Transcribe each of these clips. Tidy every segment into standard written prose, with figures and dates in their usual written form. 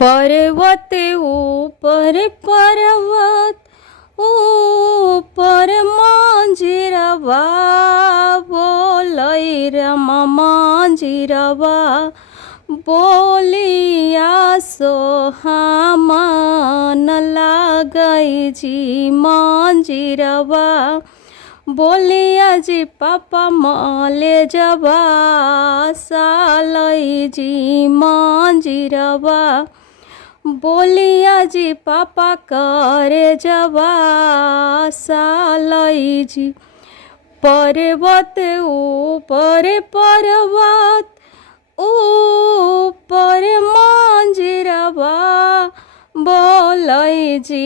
पर्वत ऊपर पर्वत ऊपर मंजिरवा बोलै रमा मंजिरवा बोलिया सोहामन लागै जी मंजिरवा बोलिया जी पापा मले जबा सालै जी मंजिरवा बोलिया जी पापा करे जबा सालै जी पर्वत ऊपर पर्वत ऊपर मंजिरवा बोलै जी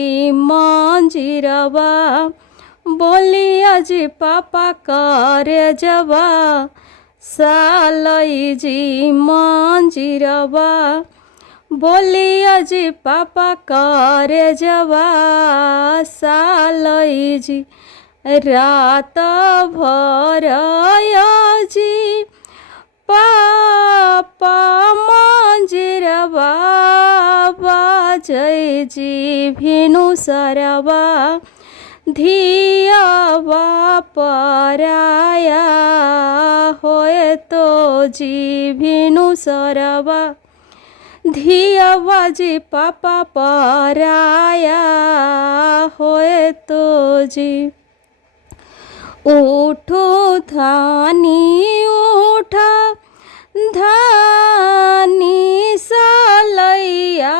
मंजिरवा बोलिया जी पापा करे जबा सालै जी मंजिरवा बोलिया जी पापा करे जबा सालै जी रात भर जी पापा मंजिरवा बाजै जी भिनु सरवा धियावा पराया होए तो जी भिनु सरवा धियावा जी पापा पराया होए तो जी उठो धानी उठा धानी सालैया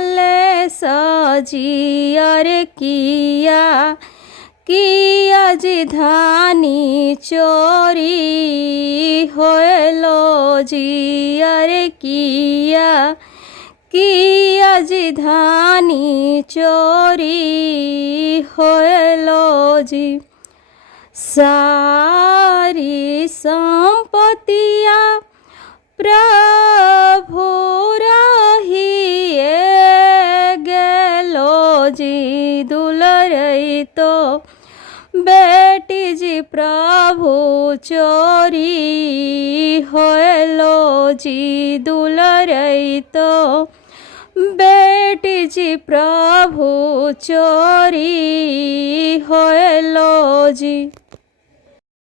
ले सजियर किया किया जी धानी चोरी होलो जी अरे किया किया जी धानी चोरी होलो जी सारी संपत्तिया प्रभु रहिए गेलो जी दुलरई तो बेटी जी प्रभु चोरी होलो जी दुलरई तो बेटी जी प्रभु चोरी होलो जी।